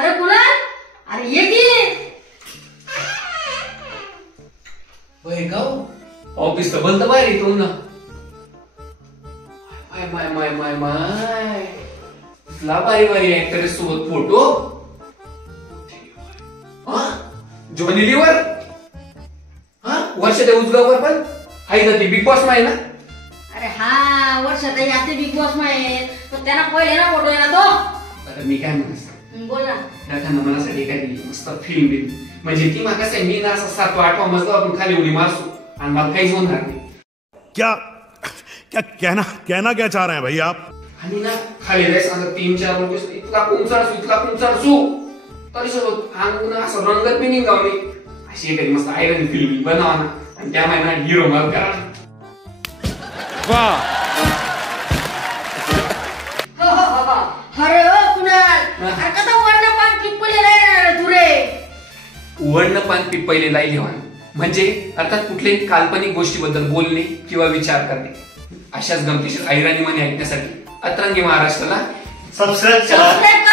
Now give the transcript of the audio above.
अरे कुणाल, अरे ये की. वय गाव ऑफिस तर बंद बाहेर येतो ना. माय माय माय माय माय इतला भारी भारी ऍक्ट्रेस सोबत फोटो. जॉनी लिव्हर, वर्षाच्या उजगावर पण आहे ना ती बिग बॉस माय ना. अरे हा वर्षात याते बिग बॉस माहित, पण त्यांना पहिले ना फोटो आहे ना तो. आता मी काय म्हणस बोल ना. त्यानं मनासाठी काय दिली मस्त फिल्म दिली, म्हणजे ती मला कसं मी ना असं 7-8 मजला आपण खाली उडी मारसू आणि मला काहीच होणार नाही. क्या क्या कहना क्या चाह रहे हैं भाई आप? आणि ना खाली जायचं आता 3-4 लोक इतका कुंचारसू तरी सोबत अंग असं रंगत बी निघाव मी. अशी एखादी मस्त आयरन फिल्म बनावा ना आणि त्या महिना हिरो मला करा. वाह. अरे कुणाल, अरे कसा वर्ण पान पिपलेला आहे तू रे. वर्णपान पिपलेला आहे लिहान म्हणजे अर्थात कुठल्याही काल्पनिक गोष्टीबद्दल बोलणे किंवा विचार करणे. अशाच गमतीशीर ऐराणी म्हणे ऐकण्यासाठी अतरंगी महाराष्ट्राला सबस्क्राईब करा.